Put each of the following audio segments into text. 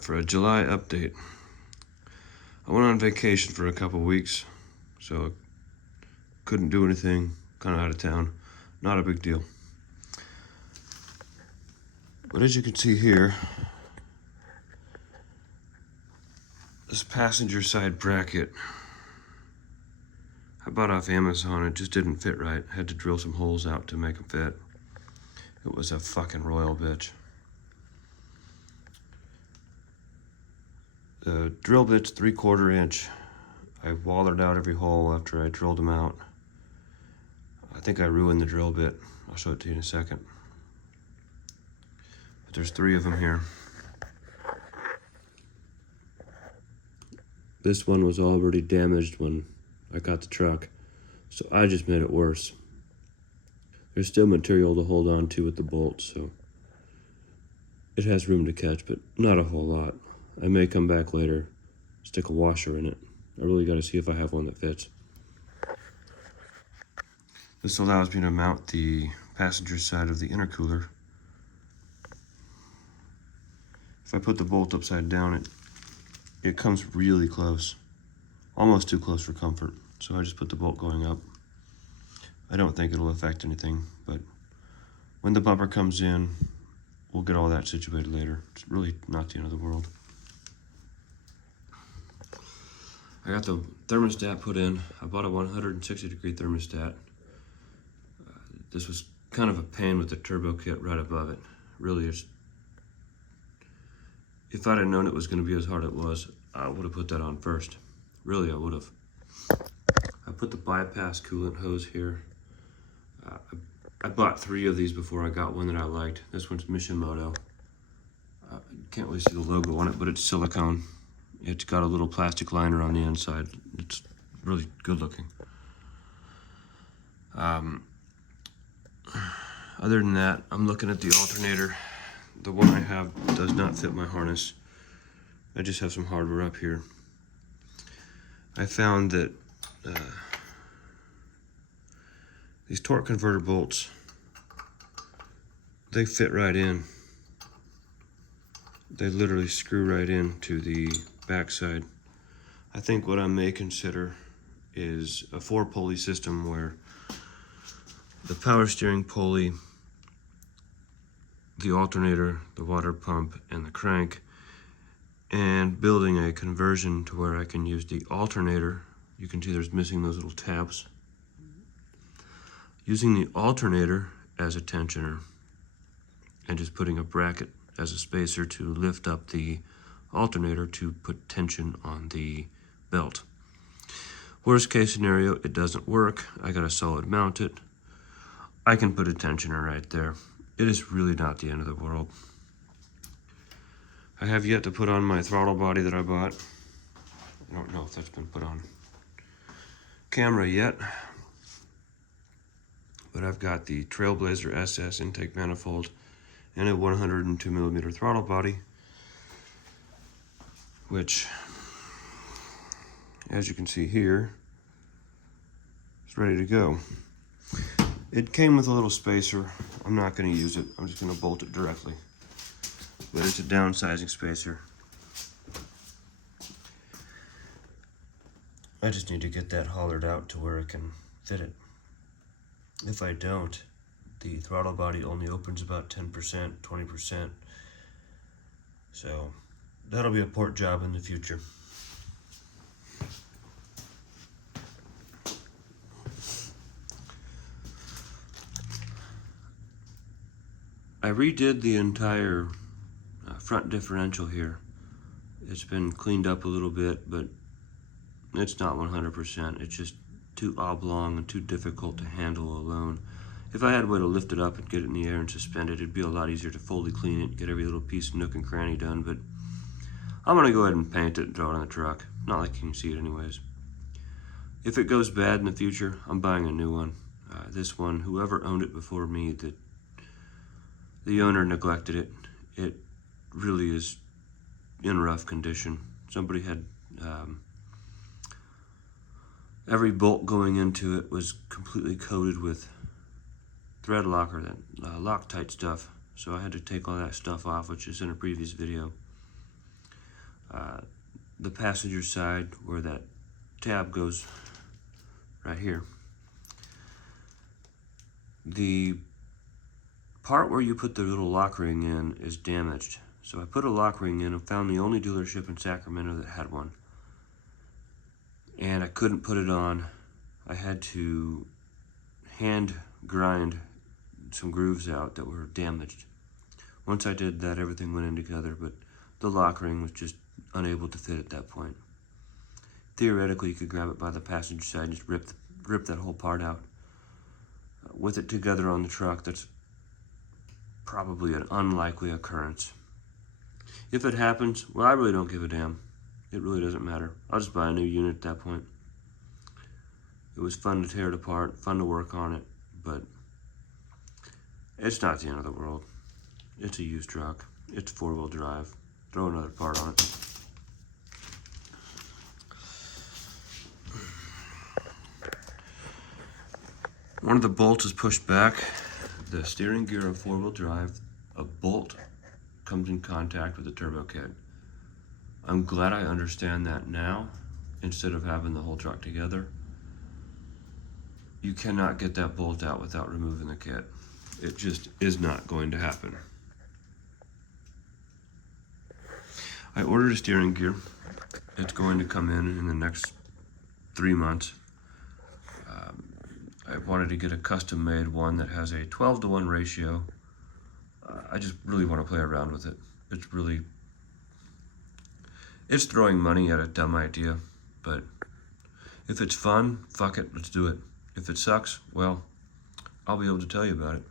For a July update. I went on vacation for a couple weeks, so couldn't do anything, kind of out of town. Not a big deal. But as you can see here, this passenger side bracket I bought off Amazon. It just didn't fit right. I had to drill some holes out to make them fit. It was a fucking royal bitch. The drill bit's 3/4 inch. I wallered out every hole after I drilled them out. I think I ruined the drill bit. I'll show it to you in a second. But there's 3 of them here. This one was already damaged when I got the truck, so I just made it worse. There's still material to hold on to with the bolts, so it has room to catch, but not a whole lot. I may come back later, stick a washer in it. I really got to see if I have one that fits. This allows me to mount the passenger side of the intercooler. If I put the bolt upside down, it comes really close. Almost too close for comfort, so I just put the bolt going up. I don't think it'll affect anything, but when the bumper comes in, we'll get all that situated later. It's really not the end of the world. I got the thermostat put in. I bought a 160-degree thermostat. This was kind of a pain with the turbo kit right above it. Really, if I'd have known it was going to be as hard as it was, I would have put that on first. Really, I would have. I put the bypass coolant hose here. I bought 3 of these before I got one that I liked. This one's Mishimoto. You can't really see the logo on it, but it's silicone. It's got a little plastic liner on the inside. It's really good looking. Other than that, I'm looking at the alternator. The one I have does not fit my harness. I just have some hardware up here. I found that these torque converter bolts, they fit right in. They literally screw right into the backside. I think what I may consider is a 4-pulley system where the power steering pulley, the alternator, the water pump, and the crank, and building a conversion to where I can use the alternator. You can see there's missing those little tabs. Using the alternator as a tensioner and just putting a bracket as a spacer to lift up the alternator to put tension on the belt. Worst case scenario, it doesn't work. I gotta solid mount it. I can put a tensioner right there. It is really not the end of the world. I have yet to put on my throttle body that I bought. I don't know if that's been put on camera yet, but I've got the Trailblazer SS intake manifold and a 102mm throttle body, which, as you can see here, is ready to go. It came with a little spacer. I'm not going to use it. I'm just going to bolt it directly. But it's a downsizing spacer. I just need to get that hollered out to where it can fit it. If I don't, the throttle body only opens about 10%, 20%. So that'll be a port job in the future. I redid the entire front differential here. It's been cleaned up a little bit, but it's not 100%. It's just too oblong and too difficult to handle alone. If I had a way to lift it up and get it in the air and suspend it, it'd be a lot easier to fully clean it, get every little piece, nook and cranny done, but I'm gonna go ahead and paint it and throw it on the truck. Not like you can see it anyways. If it goes bad in the future, I'm buying a new one. This one, whoever owned it before me, the owner neglected it. It really is in rough condition. Somebody had every bolt going into it was completely coated with thread locker, that Loctite stuff. So I had to take all that stuff off, which is in a previous video. the passenger side where that tab goes right here. The part where you put the little lock ring in is damaged. So I put a lock ring in and found the only dealership in Sacramento that had one. And I couldn't put it on. I had to hand grind some grooves out that were damaged. Once I did that, everything went in together, but the lock ring was just unable to fit at that point. Theoretically, you could grab it by the passenger side and just rip that whole part out. With it together on the truck, that's probably an unlikely occurrence. If it happens, well, I really don't give a damn. It really doesn't matter. I'll just buy a new unit at that point. It was fun to tear it apart, fun to work on it, but it's not the end of the world. It's a used truck. It's 4-wheel drive. Throw another part on it. One of the bolts is pushed back. The steering gear of 4-wheel drive, a bolt comes in contact with the turbo kit. I'm glad I understand that now instead of having the whole truck together. You cannot get that bolt out without removing the kit. It just is not going to happen. I ordered a steering gear. It's going to come in the next 3 months. I wanted to get a custom made one that has a 12-to-1 ratio. I just really want to play around with it. It's throwing money at a dumb idea, but if it's fun, fuck it, let's do it. If it sucks, well, I'll be able to tell you about it.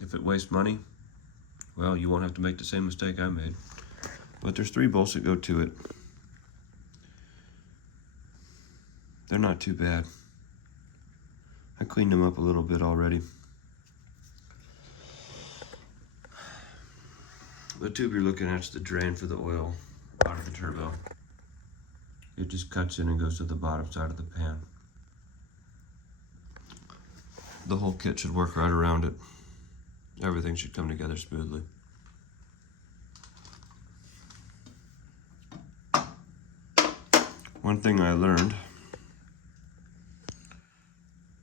If it wastes money, well, you won't have to make the same mistake I made. But there's 3 bolts that go to it. They're not too bad. I cleaned them up a little bit already. The tube you're looking at is the drain for the oil out of the turbo. It just cuts in and goes to the bottom side of the pan. The whole kit should work right around it. Everything should come together smoothly. One thing I learned,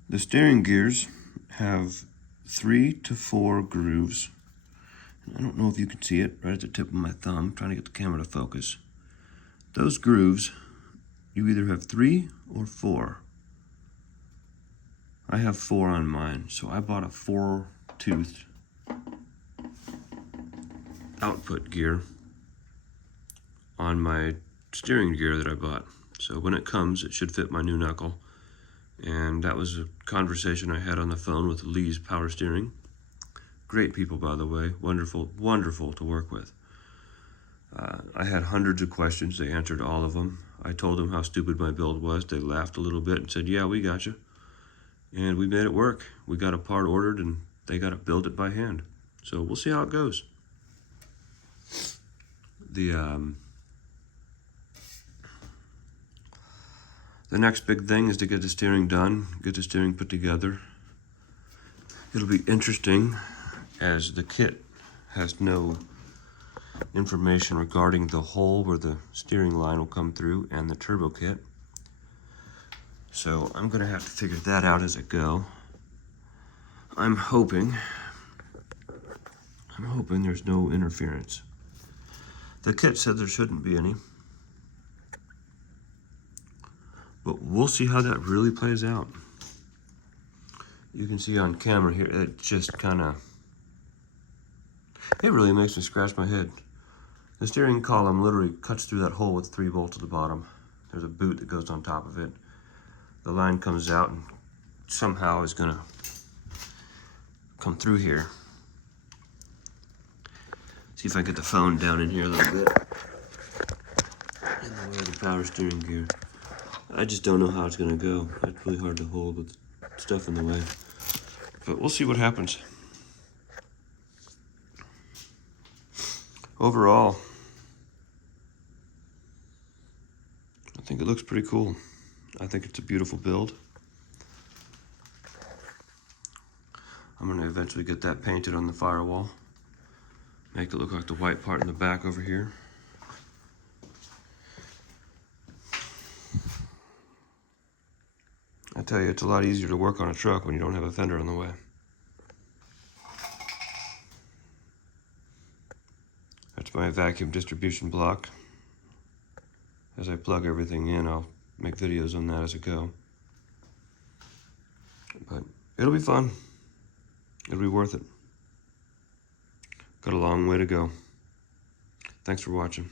the steering gears have 3 to 4 grooves. I don't know if you can see it right at the tip of my thumb. I'm trying to get the camera to focus. Those grooves, you either have 3 or 4. I have 4 on mine, so I bought a 4-tooth output gear on my steering gear that I bought. So when it comes, it should fit my new knuckle. And that was a conversation I had on the phone with Lee's Power Steering. Great people, by the way. Wonderful, wonderful to work with. I had hundreds of questions. They answered all of them. I told them how stupid my build was. They laughed a little bit and said, yeah, we got you. And we made it work. We got a part ordered and they got to build it by hand. So we'll see how it goes. The next big thing is to get the steering done, get the steering put together. It'll be interesting as the kit has no information regarding the hole where the steering line will come through and the turbo kit. So I'm gonna have to figure that out as I go. I'm hoping there's no interference. The kit said there shouldn't be any. But we'll see how that really plays out. You can see on camera here, it just it really makes me scratch my head. The steering column literally cuts through that hole with 3 bolts at the bottom. There's a boot that goes on top of it. The line comes out and somehow is gonna come through here. See if I can get the phone down in here a little bit. In the way of the power steering gear. I just don't know how it's gonna go. It's really hard to hold with stuff in the way. But we'll see what happens. Overall, I think it looks pretty cool. I think it's a beautiful build. I'm gonna eventually get that painted on the firewall. Make it look like the white part in the back over here. I tell you, it's a lot easier to work on a truck when you don't have a fender in the way. That's my vacuum distribution block. As I plug everything in, I'll make videos on that as I go. But it'll be fun. It'll be worth it. Got a long way to go. Thanks for watching.